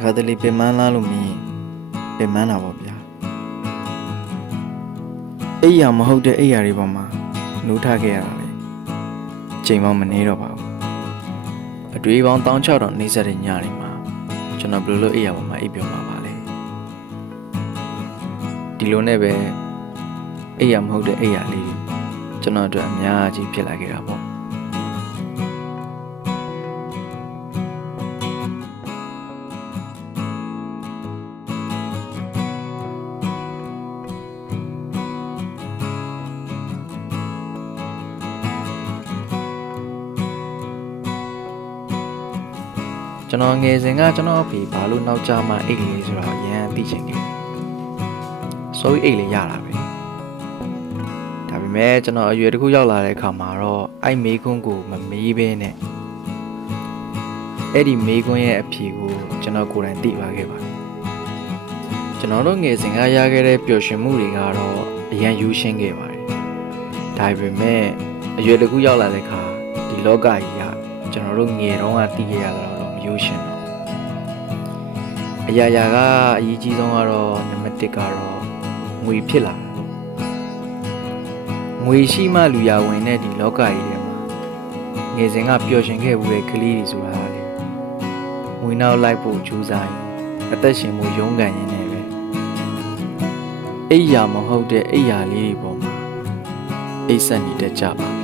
ခါတလေပင်မလားလို့မင်းပင်မတာပေါ့ဗျာအိယာမဟုတ်တဲ့အိယာတွေပေါ်မှာနိုးထခဲ့ရတာလေချိန်မောင်းမနေတော့ပါဘူးအတွေ့ပေါင်း1600နှိမ့်ဆက်တဲ့ညတွေမှာကျွန်တော်ဘယ်လိုအိယာပေါ်မှာအိပ်ပျော်မှာပါလဲဒီလိုနဲ့ပဲအိယာမဟုတ်တဲ့အိယာလေးတွေကျွန်တော်အတွက်အများကြီးဖြစ်လာခဲ့တာပေါ့ကျွန်တော်ငယ်စဉ်ကကျွန်တော်အဖေဘာလို့နောက်ကျမှအိတ်လေးဆိုတော့ရန်သိချင်ခဲ့စိုးအိတ်လေးရတာပဲဒါပေမဲ့ကျွန်တော်အရွယ်တစ်ခုရောက်လာတဲ့အခါမှာတော့အဲ့မေးခွန်းကိုမမေးဘဲနဲ့အဲ့ဒီမေးခွန်းရဲ့အဖြေကိုကျွန်တော်ကိုယ်တိုင်သိပါခဲ့ပါတယ်ကျွန်တော်တို့ငယ်စဉ်ကရခဲ့တဲ့ပျော်ရွှင်မှုတွေကတော့အရန်ယူရှင်းခဲ့ပါတယ်ဒါပေမဲ့အရွယ်တစ်ခုရောက်လာတဲ့အခါဒီလောကကြီးကကျွန်တော်တို့ငယ်တုန်းကသိခဲ့ရတာယူရှင်တော့အရာရာကအရေးကြီးဆုံးကတော့နံပါတ်1ကတော့ငွေဖြစ်လာတာငွေရှိမှလူရဝင်တဲ့ဒီလောကကြီးထဲမှာငယ်စဉ်ကပျော်ရွှင်ခဲ့မှုတဲ့ကလေးတွေဆိုတာလေငွေနောက်လိုက်ဖို့ကြိုးစားရင်အသက်ရှင်မှုရုန်းကန်ရင်းနဲ့ပဲအိယာမဟုတ်တဲ့အိယာလေးတွေပေါ်မှာအိတ်ဆက်နေတတ်ကြပါ